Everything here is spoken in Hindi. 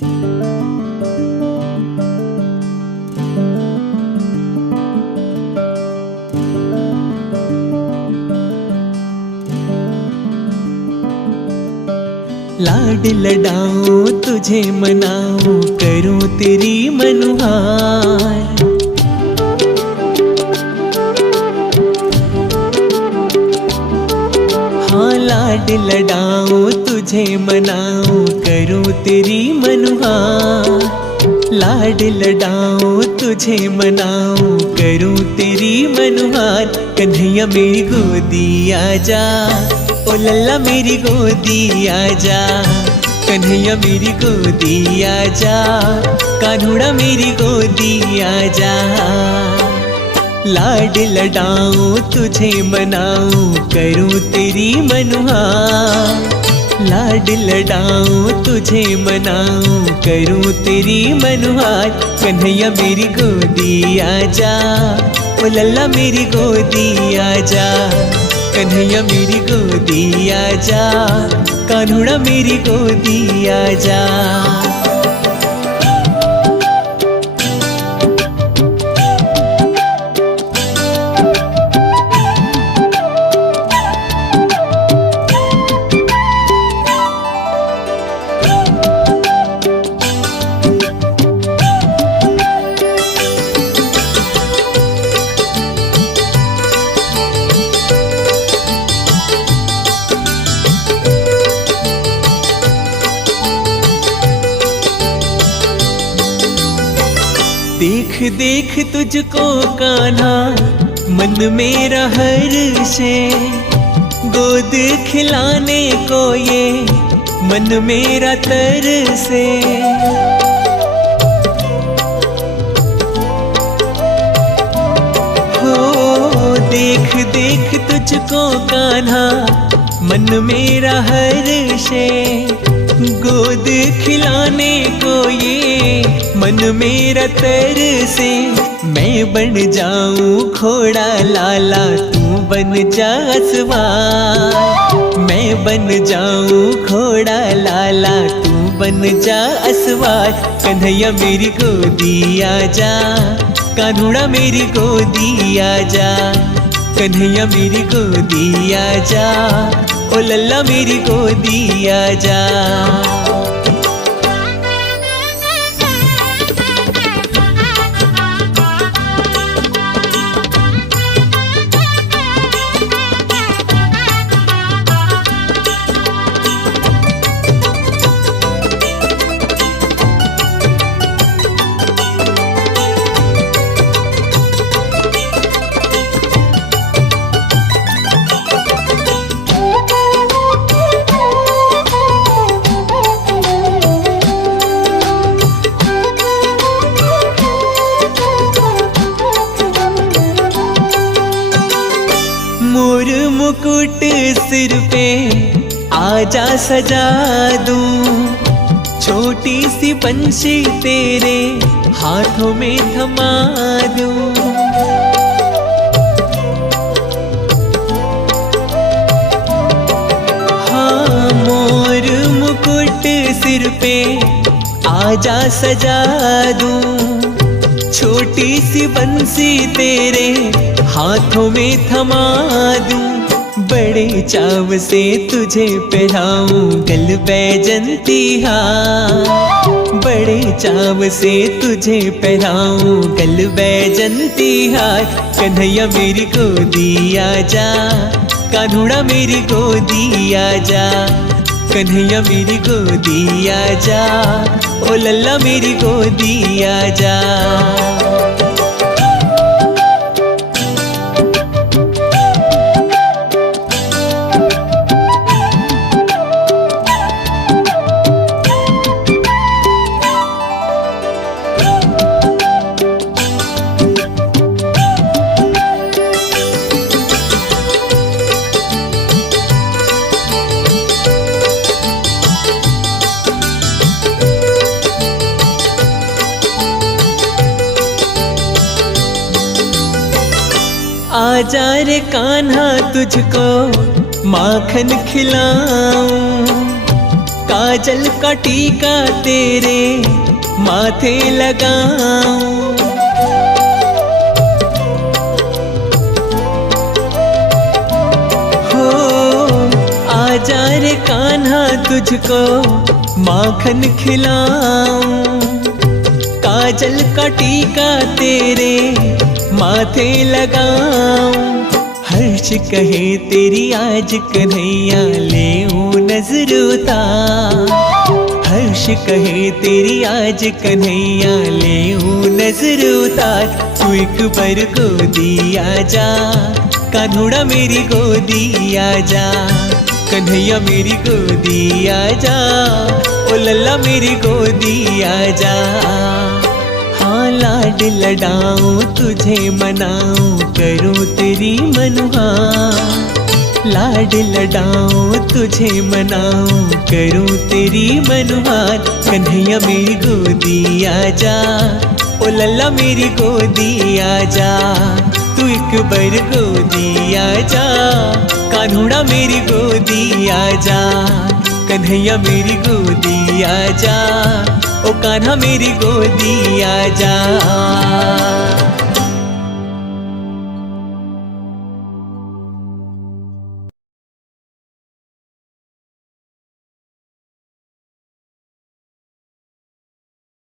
लाड लडाऊं तुझे मनाऊं करूं तेरी मनुहार। हाँ लाड लडाऊं तुझे मनाऊं करूं तेरी मनुहार। लाड लडाऊं तुझे मनाऊं करूं तेरी मनुहार। कन्हैया मेरी गोदी आजा, ओ लल्ला मेरी गोदी आजा। कन्हैया मेरी गोदी आजा, कान्हुड़ा मेरी गोदी आजा। लाड लडाऊं तुझे मनाऊं करूं तेरी मनुहार। लाड लडाऊं तुझे मनाऊं करूं तेरी मनुहार। कन्हैया मेरी गोदी आजा, ओ लल्ला मेरी गोदी आजा। कन्हैया मेरी गोदी आजा, कान्हुड़ा मेरी गोदी आजा। देख देख तुझको कान्हा मन मेरा हर्षे। गोद खिलाने को ये मन मेरा तरसे। हो देख देख तुझको कान्हा मन मेरा हर्षे। गोद खिलाने को ये मन मेरा तरसे। मैं बन जाऊं घोड़ा लाला तू बन जा सवार। मैं बन जाऊं घोड़ा लाला तू बन जा सवार। कन्हैया मेरी गोदी आजा, कान्हुड़ा मेरी गोदी आजा। कन्हैया मेरी गोदी आजा, ओ लल्ला मेरी गोदी आजा। मुकुट सिर पे आजा सजा दूं। छोटी सी बंशी तेरे हाथों में थमा दूं। हाँ मोर मुकुट सिर पे आजा सजा दूं। छोटी सी बंसी तेरे हाथों में थमा दूं। बड़े चाव से तुझे पहनाऊं गल बैजंती हार। बड़े चाव से तुझे पहनाऊं गल बैजंती हार। कन्हैया मेरी गोदी आजा, कान्हुड़ा मेरी गोदी आजा। कन्हैया मेरी गोदी आजा, ओ लल्ला मेरी गोदी आजा। आजा रे कान्हा तुझको माखन खिलाऊं। काजल का टीका तेरे माथे लगाऊं। हो आजा रे कान्हा तुझको माखन खिलाऊं, काजल का टीका तेरे माथे लगाऊं। हर्ष कहे तेरी आज कन्हैया ले नजर उतार, हर्ष कहे तेरी आज कन्हैया ले नजर उतार। तू एक बार गोदी आजा, कान्हुड़ा मेरी गोदी आजा, कन्हैया मेरी गोदी आजा, ओ लल्ला मेरी गोदी आजा। हाँ लाड लडाऊं तुझे मनाऊं, करूं तेरी मनुहार। लाड लडाऊं तुझे मनाऊं, करूं तेरी मनुहार। कन्हैया मेरी गोदी आजा, ओ लल्ला मेरी गोदी आजा। तू एक बार गोदी आजा, कान्हुड़ा मेरी गोदी आजा, कन्हैया मेरी गोदी आजा, ओ कान्हा मेरी गोदी आजा।